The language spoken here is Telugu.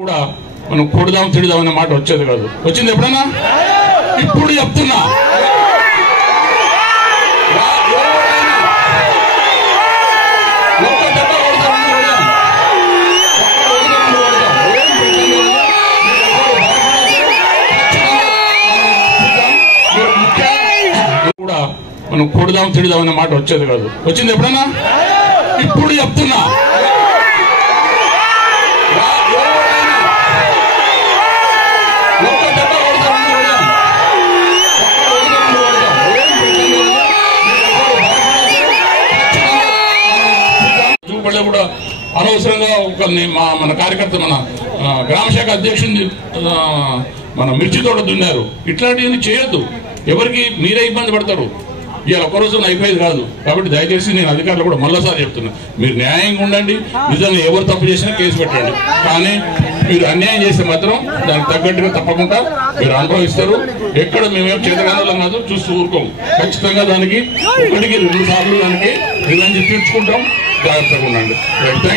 కూడా మనం కొడదాం తిడదాం అనే మాట వచ్చేది కాదు. వచ్చింది ఎప్పుడన్నా? ఇప్పుడు చెప్తున్నా, కూడా మనం కొడదాం తిడదాం అనే మాట వచ్చేది కాదు. వచ్చింది ఎప్పుడన్నా? ఇప్పుడు చెప్తున్నా, కూడా అనవసరంగా మన కార్యకర్త మన గ్రామ శాఖ అధ్యక్షుడిని మన మిర్చి తోట దున్నారు. ఇట్లాంటివన్నీ చేయొద్దు. ఎవరికి మీరే ఇబ్బంది పడతారు. ఇవాళ ఒక్కరోజు అయిపోయేది కాదు. కాబట్టి దయచేసి నేను అధికారులు కూడా మళ్ళీసారి చెప్తున్నా, మీరు న్యాయంగా ఉండండి. నిజంగా ఎవరు తప్పు చేసినా కేసు పెట్టండి. కానీ మీరు అన్యాయం చేస్తే మాత్రం దానికి తగ్గట్టుగా తప్పకుండా మీరు అనుభవిస్తారు. ఎక్కడ మేమేం చేతగానం కాదు, చూస్తూ ఊరుకోం. ఖచ్చితంగా దానికి 1కి 2 సార్లు దానికి రివెంజ్ తీర్చుకుంటాం. జాగ్రత్తగా ఉండండి.